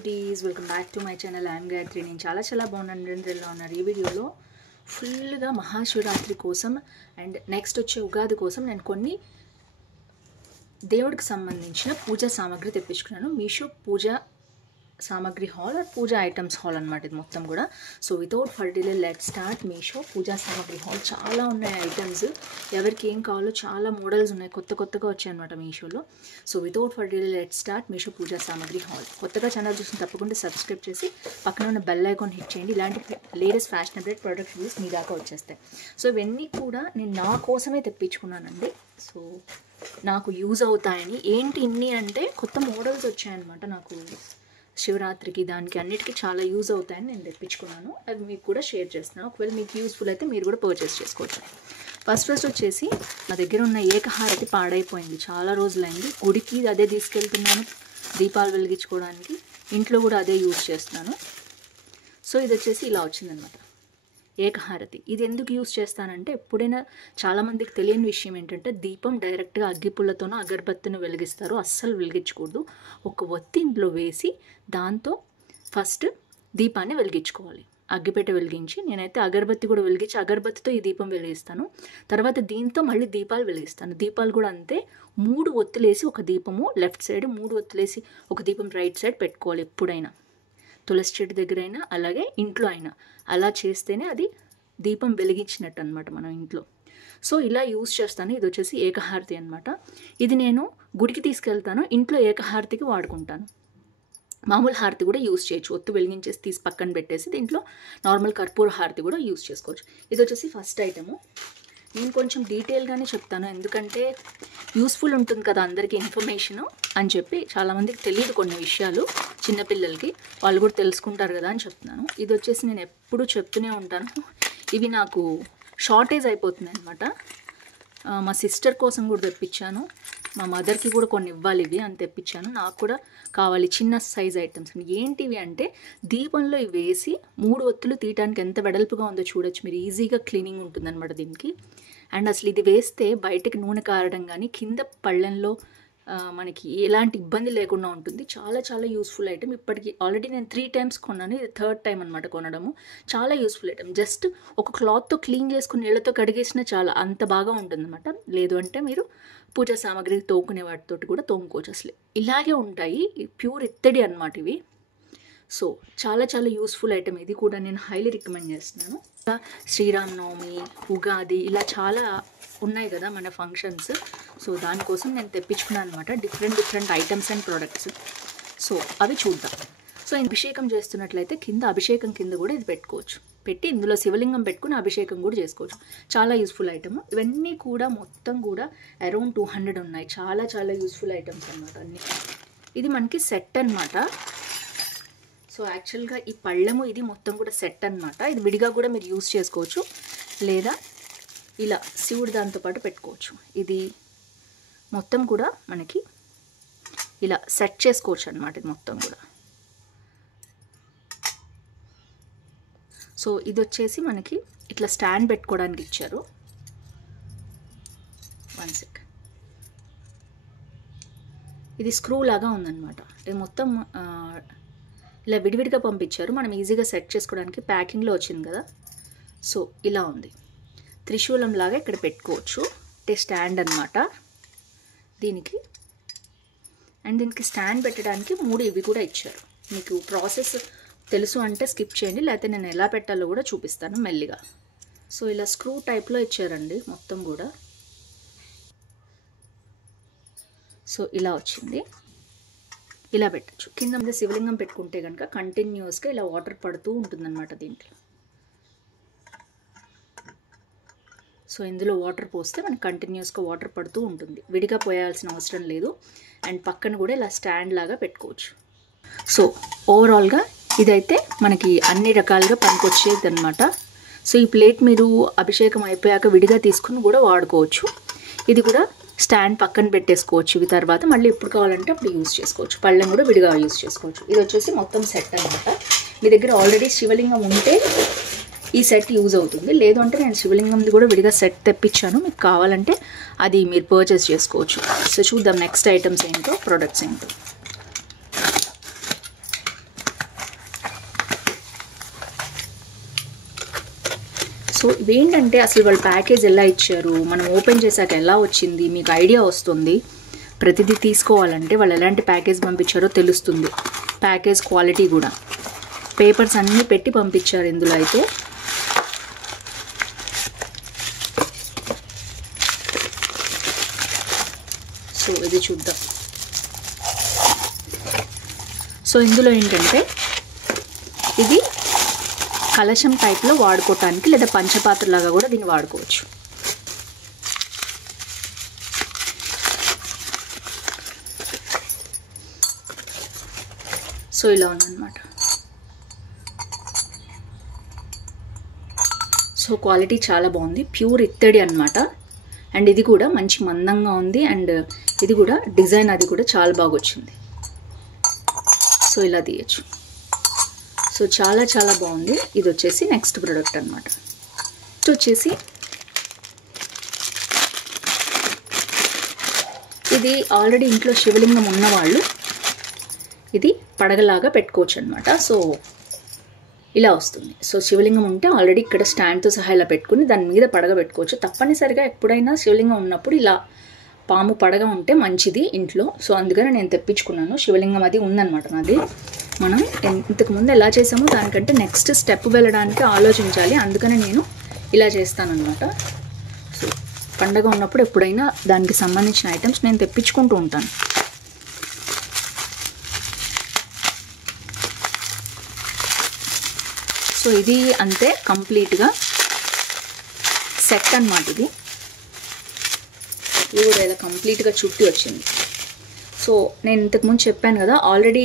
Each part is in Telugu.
cuties, welcome back to my channel. I am Gayatri. నేను చాలా బాగున్నాను ఉన్నారు. ఈ వీడియోలో ఫుల్గా మహాశివరాత్రి కోసం అండ్ నెక్స్ట్ వచ్చే ఉగాది కోసం నేను కొన్ని దేవుడికి సంబంధించిన పూజా సామాగ్రి తెప్పించుకున్నాను. మీషో పూజా సామాగ్రి haul or puja items haul అనమాట ఇది మొత్తం కూడా. So without for delay let start. Meesho puja సామాగ్రి హాల్ చాలా ఉన్నాయి ఐటమ్స్, ఎవరికి ఏం కావాలో చాలా మోడల్స్ ఉన్నాయి, కొత్తగా వచ్చాయి అనమాట మీషోలో. So without for delay let start Meesho puja సామాగ్రి హాల్. కొత్తగా ఛానల్ చూసిన తప్పకుండా సబ్స్క్రైబ్ చేసి పక్కన ఉన్న బెల్ ఐకాన్ హిట్ చేయండి. ఇలాంటి లేటెస్ట్ ఫ్యాషనబుల్ ప్రొడక్ట్ రివ్యూస్ మీ దాకా వచ్చేస్తాయి. సో ఇవన్నీ కూడా నేను నా కోసమే తెప్పించుకున్నానండి. సో నాకు యూజ్ అవుతాయని. ఏంటి ఇన్ని అంటే కొత్త మోడల్స్ వచ్చాయన్నమాట నాకు శివరాత్రికి, దానికి అన్నిటికీ చాలా యూజ్ అవుతాయని నేను తెప్పించుకున్నాను. అవి మీకు కూడా షేర్ చేస్తున్నాను. ఒకవేళ మీకు యూస్ఫుల్ అయితే మీరు కూడా పర్చేస్ చేసుకోవచ్చు. ఫస్ట్ వచ్చేసి నా దగ్గర ఉన్న ఏకహారతి పాడైపోయింది, చాలా రోజులైంది. గుడికి అదే తీసుకెళ్తున్నాను దీపాలు వెలిగించుకోవడానికి, ఇంట్లో కూడా అదే యూజ్ చేస్తున్నాను. సో ఇది వచ్చేసి ఇలా వచ్చిందనమాట ఏకహారతి. ఇది ఎందుకు యూజ్ చేస్తానంటే, ఎప్పుడైనా చాలామందికి తెలియని విషయం ఏంటంటే దీపం డైరెక్ట్గా అగ్గిపుల్లతోనో అగరబత్తిని వెలిగిస్తారు, అస్సలు వెలిగించకూడదు. ఒక ఒత్తి ఇంట్లో వేసి దాంతో ఫస్ట్ దీపాన్ని వెలిగించుకోవాలి. అగ్గిపెట్టె వెలిగించి, నేనైతే అగరబత్తి కూడా వెలిగించి అగరబత్తితో ఈ దీపం వెలిగిస్తాను. తర్వాత దీంతో మళ్ళీ దీపాలు వెలిగిస్తాను. దీపాలు కూడా అంతే, 3 ఒత్తులేసి ఒక దీపము లెఫ్ట్ సైడ్, 3 ఒత్తులేసి ఒక దీపం రైట్ సైడ్ పెట్టుకోవాలి ఎప్పుడైనా. తులసి చెట్టు దగ్గర అయినా అలాగే ఇంట్లో అయినా అలా చేస్తేనే అది దీపం వెలిగించినట్టు అనమాట మనం ఇంట్లో. సో ఇలా యూజ్ చేస్తాను. ఇది వచ్చేసి ఏకహారతి అనమాట. ఇది నేను గుడికి తీసుకెళ్తాను, ఇంట్లో ఏకహారతికి వాడుకుంటాను. మామూలు హారతి కూడా యూజ్ చేయొచ్చు, ఒత్తు వెలిగించేసి తీసి పక్కన పెట్టేసి దీంట్లో నార్మల్ కర్పూర హారతి కూడా యూజ్ చేసుకోవచ్చు. ఇది వచ్చేసి ఫస్ట్ ఐటము. నేను కొంచెం డీటెయిల్గానే చెప్తాను, ఎందుకంటే యూస్ఫుల్ ఉంటుంది కదా అందరికీ ఇన్ఫర్మేషను అని చెప్పి. చాలామందికి తెలియదు కొన్ని విషయాలు, చిన్నపిల్లలకి, వాళ్ళు కూడా తెలుసుకుంటారు కదా అని చెప్తున్నాను. ఇది వచ్చేసి నేను ఎప్పుడూ చెప్తూనే ఉంటాను, ఇవి నాకు షార్టేజ్ అయిపోతుంది అనమాట. మా సిస్టర్ కోసం కూడా తెప్పించాను, మా మదర్కి కూడా కొన్ని ఇవ్వాలి ఇవి అని తెప్పించాను. నాకు కూడా కావాలి చిన్న సైజ్ ఐటమ్స్. ఏంటివి అంటే, దీపంలో ఇవి వేసి 3 ఒత్తులు తీయడానికి ఎంత వెడల్పుగా ఉందో చూడొచ్చు మీరు. ఈజీగా క్లీనింగ్ ఉంటుందన్నమాట దీనికి. అండ్ అసలు ఇది వేస్తే బయటకి నూనె కారడం కానీ కింద పళ్ళెంలో మనకి ఎలాంటి ఇబ్బంది లేకుండా ఉంటుంది. చాలా యూస్ఫుల్ ఐటమ్. ఇప్పటికి ఆల్రెడీ నేను 3 టైమ్స్ కొన్నాను, ఇది 3rd టైం అనమాట కొనడము. చాలా యూస్ఫుల్ ఐటమ్. జస్ట్ ఒక క్లాత్తో క్లీన్ చేసుకుని నీళ్ళతో కడిగేసినా చాలా, అంత బాగా ఉంటుంది అనమాట. లేదు అంటే మీరు పూజా సామాగ్రి తోముకునే వాటితోటి కూడా తోముకోవచ్చు. అసలు ఇలాగే ఉంటాయి, ప్యూర్ ఇత్తడి అనమాట ఇవి. సో చాలా యూస్ఫుల్ ఐటమ్. ఇది కూడా నేను హైలీ రికమెండ్ చేస్తున్నాను. శ్రీరామనవమి, ఉగాది ఇలా చాలా ఉన్నాయి కదా మన ఫంక్షన్స్. సో దానికోసం నేను తెప్పించుకున్నాను అనమాట different items and products. So అవి చూద్దాం. సో అభిషేకం చేస్తున్నట్లయితే కింద అభిషేకం కింద కూడా ఇది పెట్టుకోవచ్చు, పెట్టి ఇందులో శివలింగం పెట్టుకుని అభిషేకం కూడా చేసుకోవచ్చు. చాలా యూస్ఫుల్ ఐటమ్. ఇవన్నీ కూడా మొత్తం కూడా అరౌండ్ 200 ఉన్నాయి. చాలా యూస్ఫుల్ ఐటమ్స్ అనమాట అన్నీ. ఇది మనకి సెట్ అనమాట. సో యాక్చువల్గా ఈ పళ్ళెము ఇది మొత్తం కూడా సెట్ అనమాట. ఇది విడిగా కూడా మీరు యూజ్ చేసుకోవచ్చు, లేదా ఇలా శివుడు దాంతోపాటు పెట్టుకోవచ్చు. ఇది మొత్తం కూడా మనకి ఇలా సెట్ చేసుకోవచ్చు అనమాట ఇది మొత్తం కూడా. సో ఇది వచ్చేసి మనకి ఇట్లా స్టాండ్ పెట్టుకోవడానికి ఇచ్చారు. 1 సెకండ్. ఇది స్క్రూ లాగా ఉందన్నమాట. ఇది మొత్తం ఇలా విడివిడిగా పంపించారు, మనం ఈజీగా సెట్ చేసుకోవడానికి. ప్యాకింగ్లో వచ్చింది కదా. సో ఇలా ఉంది, త్రిశూలం లాగా ఇక్కడ పెట్టుకోవచ్చు. అంటే స్టాండ్ అనమాట దీనికి. అండ్ దీనికి స్టాండ్ పెట్టడానికి 3 ఇవి కూడా ఇచ్చారు. మీకు ప్రాసెస్ తెలుసు అంటే స్కిప్ చేయండి, లేకపోతే నేను ఎలా పెట్టాలో కూడా చూపిస్తాను మెల్లిగా. సో ఇలా స్క్రూ టైప్లో ఇచ్చారండి మొత్తం కూడా. సో ఇలా వచ్చింది, ఇలా పెట్టచ్చు. కింద మీద శివలింగం పెట్టుకుంటే కనుక కంటిన్యూస్గా ఇలా వాటర్ పడుతూ ఉంటుందన్నమాట దీంట్లో. సో ఇందులో వాటర్ పోస్తే మనకి కంటిన్యూస్గా వాటర్ పడుతూ ఉంటుంది, విడిగా పోయాల్సిన అవసరం లేదు. అండ్ పక్కన కూడా ఇలా స్టాండ్ లాగా పెట్టుకోవచ్చు. సో ఓవరాల్గా ఇదైతే మనకి అన్ని రకాలుగా పనికొచ్చేది అనమాట. సో ఈ ప్లేట్ మీరు అభిషేకం అయిపోయాక విడిగా తీసుకుని కూడా వాడుకోవచ్చు. ఇది కూడా స్టాండ్ పక్కన పెట్టేసుకోవచ్చు. ఇవి తర్వాత మళ్ళీ ఎప్పుడు కావాలంటే అప్పుడు యూజ్ చేసుకోవచ్చు. పళ్ళెం కూడా విడిగా యూజ్ చేసుకోవచ్చు. ఇది వచ్చేసి మొత్తం సెట్ అనమాట. మీ దగ్గర ఆల్రెడీ శివలింగం ఉంటే ఈ సెట్ యూజ్ అవుతుంది, లేదు అంటే నేను శివలింగంది కూడా విడిగా సెట్ తెప్పించాను, మీకు కావాలంటే అది మీరు పర్చేస్ చేసుకోవచ్చు. సో చూద్దాం నెక్స్ట్ ఐటమ్స్ ఏంటో, ప్రొడక్ట్స్ ఏంటో. సో ఇవేంటంటే అసలు వాళ్ళు ప్యాకేజ్ ఎలా ఇచ్చారు, మనం ఓపెన్ చేశాక ఎలా వచ్చింది, మీకు ఐడియా వస్తుంది. ప్రతిదీ తీసుకోవాలంటే వాళ్ళు ఎలాంటి ప్యాకేజ్ పంపించారో తెలుస్తుంది. ప్యాకేజ్ క్వాలిటీ కూడా, పేపర్స్ అన్నీ పెట్టి పంపించారు ఇందులో అయితే. సో ఇది చూద్దాం. సో ఇందులో ఏంటంటే ఇది కలశం టైప్లో వాడుకోవటానికి, లేదా పంచపాత్రలాగా కూడా దీన్ని వాడుకోవచ్చు. సో ఇలా ఉందన్నమాట. సో క్వాలిటీ చాలా బాగుంది, ప్యూర్ ఇత్తడి అనమాట. అండ్ ఇది కూడా మంచి మందంగా ఉంది. అండ్ ఇది కూడా డిజైన్ అది కూడా చాలా బాగా వచ్చింది. సో ఇలా తీయచ్చు. సో చాలా చాలా బాగుంది. ఇది వచ్చేసి నెక్స్ట్ ప్రోడక్ట్ అనమాట. ఇది వచ్చేసి ఇది ఆల్రెడీ ఇంట్లో శివలింగం ఉన్నవాళ్ళు ఇది పడగలాగా పెట్టుకోవచ్చు అనమాట. సో ఇలా వస్తుంది. సో శివలింగం ఉంటే ఆల్రెడీ ఇక్కడ స్టాండ్తో సహా ఇలా పెట్టుకుని దాని మీద పడగ పెట్టుకోవచ్చు. తప్పనిసరిగా ఎప్పుడైనా శివలింగం ఉన్నప్పుడు ఇలా పాము పడగ ఉంటే మంచిది ఇంట్లో. సో అందుకని నేను తెప్పించుకున్నాను. శివలింగం అది ఉందన్నమాట నాది. మనం ఇంతకుముందు ఎలా చేసామో దానికంటే నెక్స్ట్ స్టెప్ వెళ్ళడానికి ఆలోచించాలి. అందుకని నేను ఇలా చేస్తానన్నమాట. సో పండగ ఉన్నప్పుడు ఎప్పుడైనా దానికి సంబంధించిన ఐటమ్స్ నేను తెప్పించుకుంటూ ఉంటాను. సో ఇది అంతే కంప్లీట్గా సెట్ అన్నమాట. ఇది కూడా ఇలా కంప్లీట్గా చుట్టి వచ్చింది. సో నేను ఇంతకుముందు చెప్పాను కదా, ఆల్రెడీ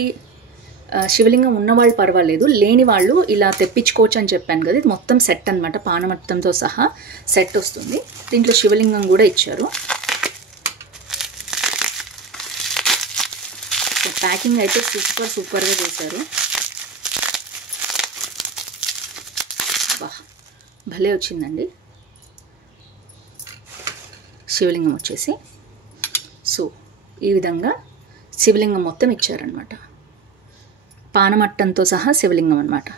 శివలింగం ఉన్నవాళ్ళు పర్వాలేదు, లేని వాళ్ళు ఇలా తెప్పించుకోవచ్చు అని చెప్పాను కదా. ఇది మొత్తం సెట్ అనమాట, పానమట్టంతో సహా సెట్ వస్తుంది. దీంట్లో శివలింగం కూడా ఇచ్చారు. ప్యాకింగ్ అయితే సూపర్గా చేశారు. భలే వచ్చిందండి శివలింగం వచ్చేసి. సో ఈ విధంగా శివలింగం మొత్తం ఇచ్చారనమాట, పానమట్టంతో సహా శివలింగం అనమాట.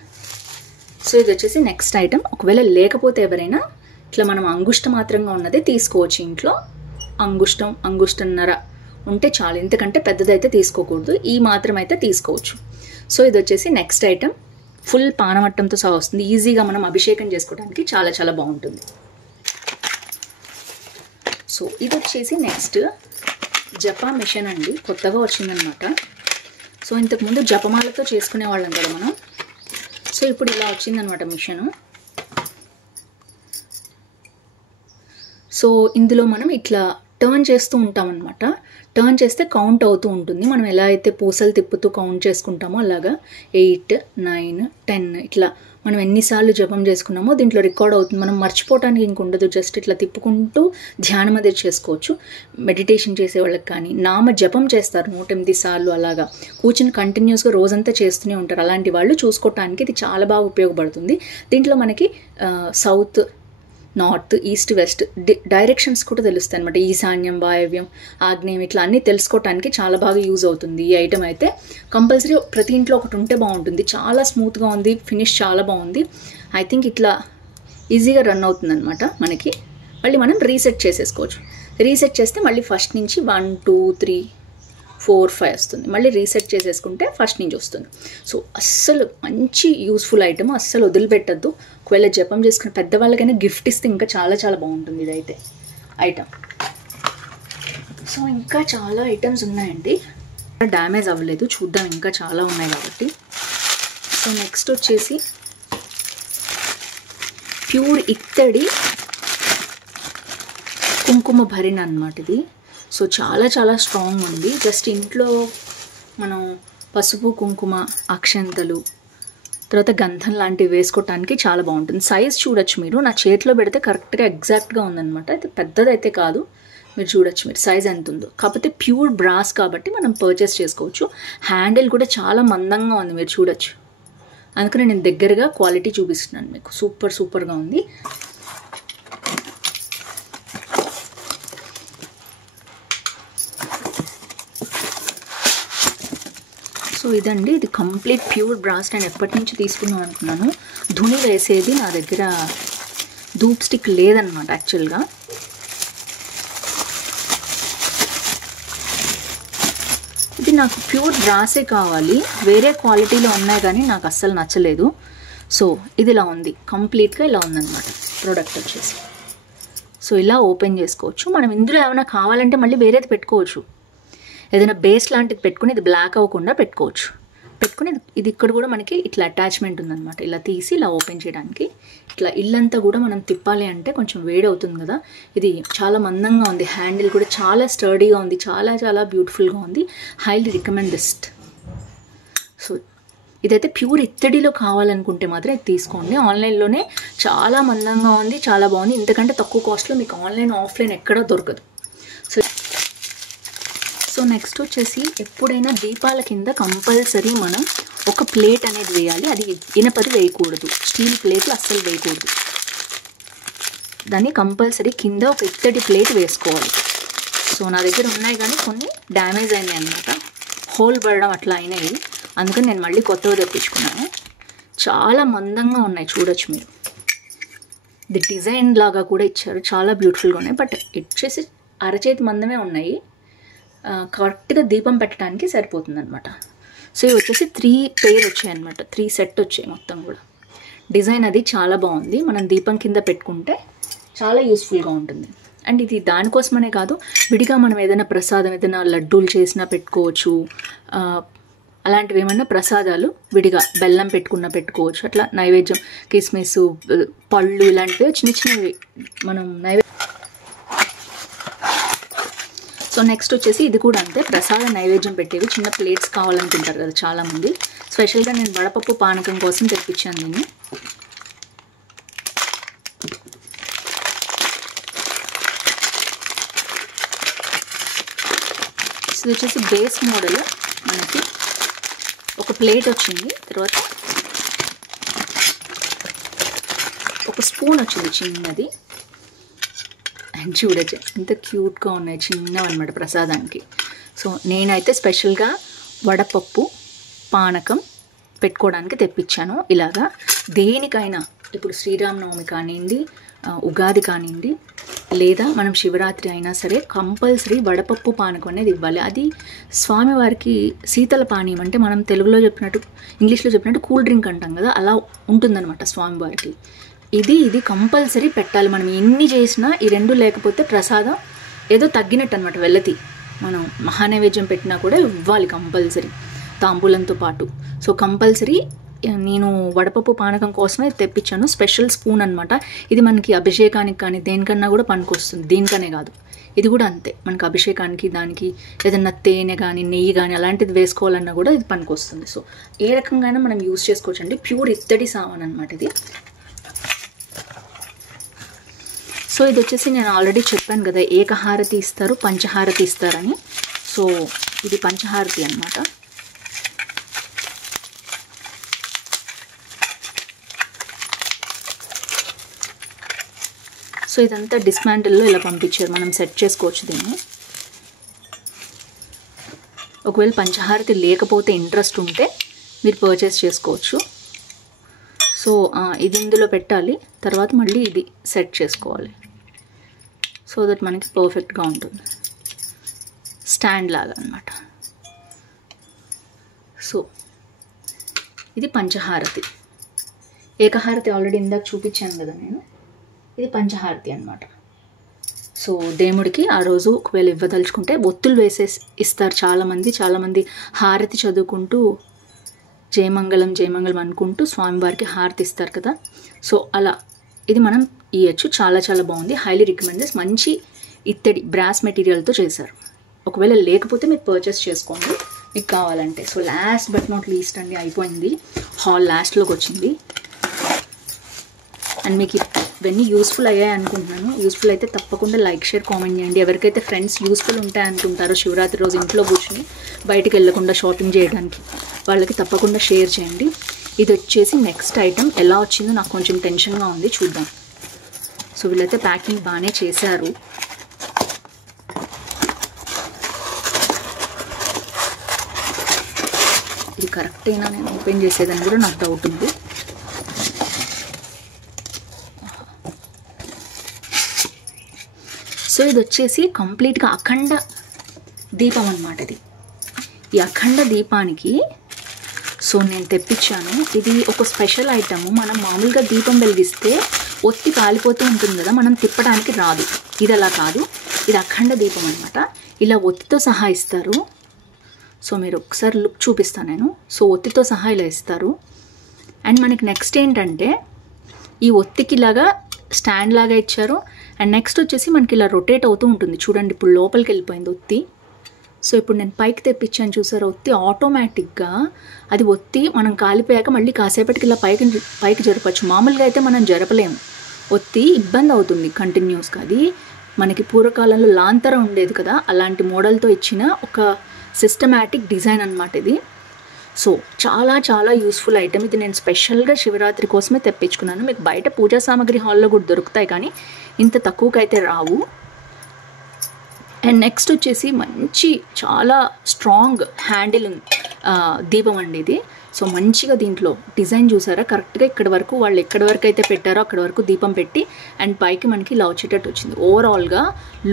సో ఇది వచ్చేసి నెక్స్ట్ ఐటమ్. ఒకవేళ లేకపోతే ఎవరైనా ఇట్లా మనం అంగుష్ట మాత్రంగా ఉన్నది తీసుకోవచ్చు ఇంట్లో. అంగుష్టన్నర ఉంటే చాలు, ఎందుకంటే పెద్దదైతే తీసుకోకూడదు. ఈ మాత్రం అయితే తీసుకోవచ్చు. సో ఇది వచ్చేసి నెక్స్ట్ ఐటమ్. ఫుల్ పానమట్టంతో సహా వస్తుంది. ఈజీగా మనం అభిషేకం చేసుకోవడానికి చాలా చాలా బాగుంటుంది. సో ఇది వచ్చేసి నెక్స్ట్ జపా మిషన్ అండి, కొత్తగా వచ్చిందనమాట. సో ఇంతకుముందు జపమాలతో చేసుకునే వాళ్ళం కదా మనం. సో ఇప్పుడు ఇలా వచ్చిందనమాట మిషను. సో ఇందులో మనం ఇట్లా టర్న్ చేస్తూ ఉంటాం అనమాట. టర్న్ చేస్తే కౌంట్ అవుతూ ఉంటుంది. మనం ఎలా అయితే పూసలు తిప్పుతూ కౌంట్ చేసుకుంటామో అలాగా 8, 9, 10 ఇట్లా మనం ఎన్నిసార్లు జపం చేసుకున్నామో దీంట్లో రికార్డ్ అవుతుంది. మనం మర్చిపోవడానికి ఇంకొండదు. జస్ట్ ఇట్లా తిప్పుకుంటూ ధ్యానం అది చేసుకోవచ్చు. మెడిటేషన్ చేసే వాళ్ళకి కానీ, నామ జపం చేస్తారు 108 సార్లు అలాగా కూర్చుని కంటిన్యూస్గా రోజంతా చేస్తూనే ఉంటారు. అలాంటి వాళ్ళు చూసుకోవటానికి ఇది చాలా బాగా ఉపయోగపడుతుంది. దీంట్లో మనకి south, north, east, west directions కూడా తెలుస్తాయి అనమాట. ఈశాన్యం, వాయవ్యం, ఆగ్నేయం ఇట్లా అన్నీ తెలుసుకోవటానికి చాలా బాగా యూజ్ అవుతుంది ఈ ఐటమ్ అయితే. కంపల్సరీ ప్రతి ఇంట్లో ఒకటి ఉంటే బాగుంటుంది. చాలా స్మూత్గా ఉంది, ఫినిష్ చాలా బాగుంది. ఐ థింక్ ఇట్లా ఈజీగా రన్ అవుతుంది అనమాట మనకి. మళ్ళీ మనం రీసెట్ చేసేసుకోవచ్చు. రీసెట్ చేస్తే మళ్ళీ ఫస్ట్ నుంచి 1, 2, 3, 4, 5 వస్తుంది. మళ్ళీ రీసెట్ చేసేసుకుంటే ఫస్ట్ నుంచి వస్తుంది. సో అస్సలు మంచి యూస్ఫుల్ ఐటమ్, అస్సలు వదిలిపెట్టద్దు. ఒకవేళ జపం చేసుకుని పెద్దవాళ్ళకైనా గిఫ్ట్ ఇస్తే ఇంకా చాలా చాలా బాగుంటుంది ఇదైతే ఐటమ్. సో ఇంకా చాలా ఐటమ్స్ ఉన్నాయండి, డ్యామేజ్ అవ్వలేదు. చూద్దాం, ఇంకా చాలా ఉన్నాయి కాబట్టి. సో నెక్స్ట్ వచ్చేసి ప్యూర్ ఇత్తడి కుంకుమ భరిణ అన్నమాట ఇది. సో చాలా చాలా స్ట్రాంగ్ ఉంది. జస్ట్ ఇంట్లో మనం పసుపు, కుంకుమ, అక్షంతలు, తర్వాత గంధం లాంటివి వేసుకోవటానికి చాలా బాగుంటుంది. సైజ్ చూడొచ్చు మీరు, నా చేతిలో పెడితే కరెక్ట్గా ఎగ్జాక్ట్గా ఉందన్నమాట. ఇది పెద్దదైతే కాదు, మీరు చూడొచ్చు మీరు సైజ్ ఎంత ఉందో. కాకపోతే ప్యూర్ బ్రాస్ కాబట్టి మనం పర్చేస్ చేసుకోవచ్చు. హ్యాండిల్ కూడా చాలా మందంగా ఉంది, మీరు చూడొచ్చు. అందుకని నేను దగ్గరగా క్వాలిటీ చూపిస్తున్నాను మీకు. సూపర్గా ఉంది. సో ఇదండి, ఇది కంప్లీట్ ప్యూర్ బ్రాస్. నేను ఎప్పటి నుంచి తీసుకుందాం అనుకున్నాను. ధుని వేసేది నా దగ్గర ధూప్ స్టిక్ లేదనమాట యాక్చువల్గా. ఇది నాకు ప్యూర్ బ్రాసే కావాలి, వేరే క్వాలిటీలో ఉన్నాయి కానీ నాకు అస్సలు నచ్చలేదు. సో ఇది ఇలా ఉంది, కంప్లీట్గా ఇలా ఉందన్నమాట ప్రోడక్ట్ వచ్చేసి. సో ఇలా ఓపెన్ చేసుకోవచ్చు. మనం ఇందులో ఏమైనా కావాలంటే మళ్ళీ వేరేది పెట్టుకోవచ్చు, ఏదైనా బేస్ లాంటిది పెట్టుకుని ఇది బ్లాక్ అవ్వకుండా పెట్టుకోవచ్చు. పెట్టుకుని ఇది ఇక్కడ కూడా మనకి ఇట్లా అటాచ్మెంట్ ఉందన్నమాట, ఇలా తీసి ఇలా ఓపెన్ చేయడానికి. ఇట్లా ఇల్లంతా కూడా మనం తిప్పాలి అంటే కొంచెం వేడి అవుతుంది కదా. ఇది చాలా మందంగా ఉంది, హ్యాండిల్ కూడా చాలా స్టర్డీగా ఉంది, చాలా చాలా బ్యూటిఫుల్గా ఉంది. Highly recommend this. సో ఇదైతే ప్యూర్ ఇత్తడిలో కావాలనుకుంటే మాత్రం ఇది తీసుకోండి. ఆన్లైన్లోనే చాలా మందంగా ఉంది, చాలా బాగుంది. ఇంతకంటే తక్కువ కాస్ట్లో మీకు ఆన్లైన్ ఆఫ్లైన్ ఎక్కడా దొరకదు. సో నెక్స్ట్ వచ్చేసి ఎప్పుడైనా దీపాల కింద కంపల్సరీ మనం ఒక ప్లేట్ అనేది వేయాలి. అది ఇనపది వేయకూడదు, స్టీల్ ప్లేట్లు అస్సలు వేయకూడదు. దాన్ని కంపల్సరీ కింద ఒక ఇత్తడి ప్లేట్ వేసుకోవాలి. సో నా దగ్గర ఉన్నాయి కానీ కొన్ని డ్యామేజ్ అయినాయి అన్నమాట, హోల్ పడడం అట్లా అయినాయి. అందుకని నేను మళ్ళీ కొత్తగా తెప్పించుకున్నాను. చాలా మందంగా ఉన్నాయి, చూడొచ్చు మీరు. ఇది డిజైన్ లాగా కూడా ఇచ్చారు, చాలా బ్యూటిఫుల్గా ఉన్నాయి. బట్ వచ్చేసి అరచేతి మందమే ఉన్నాయి, కరెక్ట్గా దీపం పెట్టడానికి సరిపోతుంది అనమాట. సో ఇవి వచ్చేసి 3 పెయిర్ వచ్చాయి అనమాట, 3 సెట్ వచ్చాయి మొత్తం కూడా. డిజైన్ అది చాలా బాగుంది, మనం దీపం కింద పెట్టుకుంటే చాలా యూస్ఫుల్గా ఉంటుంది. అండ్ ఇది దానికోసమనే కాదు, విడిగా మనం ఏదైనా ప్రసాదం, ఏదైనా లడ్డూలు చేసినా పెట్టుకోవచ్చు. అలాంటివి ఏమన్నా ప్రసాదాలు విడిగా బెల్లం పెట్టుకోవచ్చు. అట్లా నైవేద్యం, కిస్మిస్, పళ్ళు ఇలాంటివి చిన్న చిన్నవి మనం నైవేద్యం. సో నెక్స్ట్ వచ్చేసి ఇది కూడా అంతే, ప్రసాద నైవేద్యం పెట్టేవి చిన్న ప్లేట్స్ కావాలనుకుంటారు కదా చాలామంది. స్పెషల్గా నేను వడపప్పు పానకం కోసం తెప్పించాను దీన్ని. ఇది వచ్చేసి బేస్ మోడల్, మనకి ఒక ప్లేట్ వచ్చింది, తర్వాత ఒక స్పూన్ వచ్చింది చిన్నది. అండ్ చూడచ్చు ఎంత క్యూట్గా ఉన్నాయి, చిన్నవి అనమాట ప్రసాదానికి. సో నేనైతే స్పెషల్గా వడపప్పు పానకం పెట్టుకోవడానికి తెప్పించాను. ఇలాగా దేనికైనా, ఇప్పుడు శ్రీరామనవమి కానివ్వండి, ఉగాది కానివ్వండి, లేదా మనం శివరాత్రి అయినా సరే కంపల్సరీ వడపప్పు పానకం అనేది ఇవ్వాలి. అది స్వామివారికి శీతల పానీయం అంటే మనం తెలుగులో చెప్పినట్టు, ఇంగ్లీష్లో చెప్పినట్టు కూల్ డ్రింక్ అంటాం కదా, అలా ఉంటుందన్నమాట స్వామివారికి. ఇది కంపల్సరీ పెట్టాలి. మనం ఎన్ని చేసినా ఈ 2 లేకపోతే ప్రసాదం ఏదో తగ్గినట్టు అనమాట, వెల్లతి. మనం మహానైవేద్యం పెట్టినా కూడా ఇవ్వాలి కంపల్సరీ తాంబూలంతో పాటు. సో కంపల్సరీ నేను వడపప్పు పానకం కోసమే తెప్పించాను. స్పెషల్ స్పూన్ అనమాట ఇది. మనకి అభిషేకానికి కానీ దేనికన్నా కూడా పనికొస్తుంది, దీనికనే కాదు, ఇది కూడా అంతే. మనకి అభిషేకానికి దానికి ఏదన్నా తేనె కానీ నెయ్యి కానీ అలాంటిది వేసుకోవాలన్నా కూడా ఇది పనికొస్తుంది. సో ఏ రకంగా మనం యూజ్ చేసుకోవచ్చు అండి. ప్యూర్ ఇత్తడి సామాన్ అనమాట ఇది. సో ఇది వచ్చేసి నేను ఆల్రెడీ చెప్పాను కదా, ఏకహారతి ఇస్తారు, పంచహారతి ఇస్తారని. సో ఇది పంచహారతి అన్నమాట. సో ఇదంతా డిస్మాంటిల్లో ఇలా పంపించారు, మనం సెట్ చేసుకోవచ్చు దీన్ని. ఒకవేళ పంచహారతి లేకపోతే ఇంట్రెస్ట్ ఉంటే మీరు పర్చేస్ చేసుకోవచ్చు. సో ఇది ఇందులో పెట్టాలి, తర్వాత మళ్ళీ ఇది సెట్ చేసుకోవాలి. సో దట్ మనకి పర్ఫెక్ట్గా ఉంటుంది, స్టాండ్ లాగా అనమాట. సో ఇది పంచహారతి. ఏకహారతి ఆల్రెడీ ఇందాక చూపించాను కదా నేను, ఇది పంచహారతి అనమాట. సో దేవుడికి ఆ రోజు ఒకవేళ ఇవ్వదలుచుకుంటే ఒత్తులు వేసేసి ఇస్తారు చాలామంది హారతి చదువుకుంటూ జయమంగళం జయమంగళం అనుకుంటూ స్వామివారికి హారతి ఇస్తారు కదా. సో అలా ఇది మనం ఇవ్వచ్చు. చాలా చాలా బాగుంది, హైలీ రికమెండ్ దిస్. మంచి ఇత్తడి బ్రాస్ మెటీరియల్తో చేశారు. ఒకవేళ లేకపోతే మీరు పర్చేస్ చేసుకోండి మీకు కావాలంటే. So last but not least అండి, అయిపోయింది, హాల్ లాస్ట్లోకి వచ్చింది. అండ్ మీకు ఇవన్నీ యూస్ఫుల్ అయ్యాయి అనుకుంటున్నాను. యూస్ఫుల్ అయితే తప్పకుండా లైక్, షేర్, కామెంట్ చేయండి. ఎవరికైతే ఫ్రెండ్స్ యూస్ఫుల్ ఉంటాయి అనుకుంటారో శివరాత్రి రోజు ఇంట్లో కూర్చొని బయటికి వెళ్ళకుండా షాపింగ్ చేయడానికి, వాళ్ళకి తప్పకుండా షేర్ చేయండి. ఇది వచ్చేసి నెక్స్ట్ ఐటమ్ ఎలా వచ్చిందో నాకు కొంచెం టెన్షన్గా ఉంది, చూద్దాం. సో వీళ్ళైతే ప్యాకింగ్ బాగానే చేశారు. ఇది కరెక్టేనా నేను ఓపెన్ చేసేదని కూడా నాకు డౌట్ ఉంది. సో ఇది వచ్చేసి కంప్లీట్గా అఖండ దీపం అన్నమాట. ఇది ఈ అఖండ దీపానికి సో నేను తెప్పించాను. ఇది ఒక స్పెషల్ ఐటమ్. మనం మామూలుగా దీపం వెలిగిస్తే ఒత్తి కాలిపోతూ ఉంటుంది కదా, మనం తిప్పడానికి రాదు. ఇది అలా కాదు, ఇది అఖండ దీపం అనమాట. ఇలా ఒత్తితో సహా ఇస్తారు. సో మీరు ఒకసారి లుక్ చూపిస్తాను నేను. సో ఒత్తితో సహా ఇలా ఇస్తారు. అండ్ మనకి నెక్స్ట్ ఏంటంటే ఈ ఒత్తికి ఇలాగా స్టాండ్ లాగా ఇచ్చారు. అండ్ నెక్స్ట్ వచ్చేసి మనకి ఇలా రొటేట్ అవుతూ ఉంటుంది. చూడండి ఇప్పుడు లోపలికి వెళ్ళిపోయింది ఒత్తి. సో ఇప్పుడు నేను పైకి తెప్పించాను చూసారా ఒత్తి. ఆటోమేటిక్గా అది ఒత్తి మనం కాలిపోయాక మళ్ళీ కాసేపటికి ఇలా పైకి జరపచ్చు. మామూలుగా అయితే మనం జరపలేము, ఒత్తి ఇబ్బంది అవుతుంది కంటిన్యూస్గా. అది మనకి పూర్వకాలంలో లాంతర ఉండేది కదా, అలాంటి మోడల్తో ఇచ్చిన ఒక సిస్టమాటిక్ డిజైన్ అనమాట ఇది. సో చాలా చాలా యూస్ఫుల్ ఐటమ్ ఇది. నేను స్పెషల్గా శివరాత్రి కోసమే తెప్పించుకున్నాను. మీకు బయట పూజా సామాగ్రి హాల్లో కూడా దొరుకుతాయి, కానీ ఇంత తక్కువకైతే రావు. అండ్ నెక్స్ట్ వచ్చేసి మంచి చాలా స్ట్రాంగ్ హ్యాండిల్ దీపం అండి ఇది. సో మంచిగా దీంట్లో డిజైన్ చూసారా, కరెక్ట్గా ఇక్కడ వరకు వాళ్ళు ఎక్కడి వరకు అయితే పెట్టారో అక్కడ వరకు దీపం పెట్టి అండ్ పైకి మనకి ఇలా వచ్చేటట్టు వచ్చింది. ఓవరాల్గా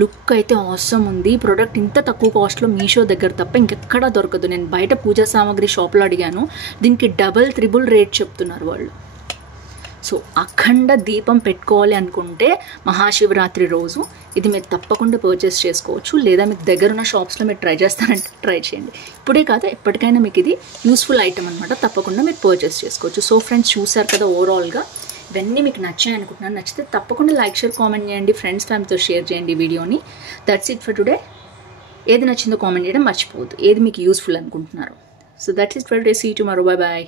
లుక్ అయితే ఆసమ్ ఉంది. ఈ ప్రోడక్ట్ ఇంత తక్కువ కాస్ట్లో మీషో దగ్గర తప్ప ఇంకెక్కడా దొరకదు. నేను బయట పూజా సామాగ్రి షాప్లో అడిగాను, దీనికి డబల్ త్రిబుల్ రేట్ చెప్తున్నారు వాళ్ళు. సో అఖండ దీపం పెట్టుకోవాలి అనుకుంటే మహాశివరాత్రి రోజు ఇది మీరు తప్పకుండా పర్చేస్ చేసుకోవచ్చు. లేదా మీకు దగ్గరున్న షాప్స్లో మీరు ట్రై చేస్తారంటే ట్రై చేయండి. ఇప్పుడే కాదు ఎప్పటికైనా మీకు ఇది యూస్ఫుల్ ఐటమ్ అనమాట. తప్పకుండా మీరు పర్చేస్ చేసుకోవచ్చు. సో ఫ్రెండ్స్ చూసారు కదా, ఓవరాల్గా ఇవన్నీ మీకు నచ్చాయి అనుకుంటున్నాను. నచ్చితే తప్పకుండా లైక్ షేర్ కామెంట్ చేయండి. ఫ్రెండ్స్ ఫ్యామిలీతో షేర్ చేయండి వీడియోని. That's it for today. ఏది నచ్చిందో కామెంట్ చేయడం మర్చిపోవద్దు, ఏది మీకు యూస్ఫుల్ అనుకుంటున్నారు. So that's it for today. See you tomorrow. Bye bye.